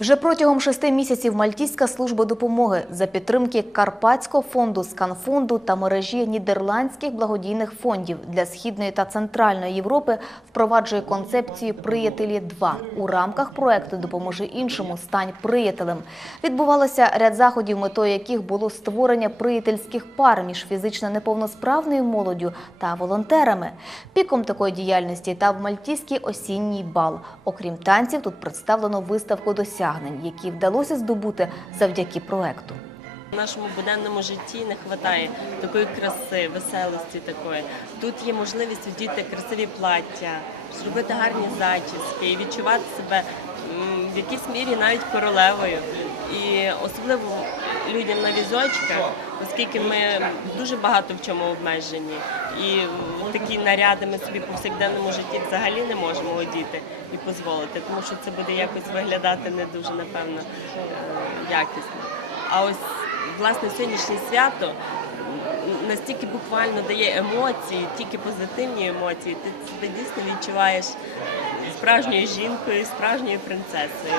Вже протягом шести місяців Мальтійська служба допомоги за підтримки Карпатського фонду, Сканфонду та мережі нідерландських благодійних фондів для Східної та Центральної Європи впроваджує концепцію «Приятелі 2 у рамках проекту «Допоможи іншому, стань приятелем». Відбувалося ряд заходів, метою яких було створення приятельських пар між фізично неповносправною молоддю та волонтерами. Піком такої діяльності став Мальтійський осінній бал. Окрім танців, тут представлено виставку досягнень, які вдалося здобути завдяки проекту. В нашому буденному житті не вистачає такої краси, веселості такої. Тут є можливість одіти красиві плаття, зробити гарні зачіски і відчувати себе в якійсь мірі навіть королевою. І особливо людям на візочках, оскільки ми дуже багато в чому обмежені. І такі наряди ми собі повсякденному житті взагалі не можемо одіти і дозволити, тому що це буде якось виглядати не дуже, напевно, е, якісно. А ось власне сьогоднішнє свято настільки буквально дає емоції, тільки позитивні емоції. Ти себе дійсно відчуваєш справжньою жінкою, справжньою принцесою.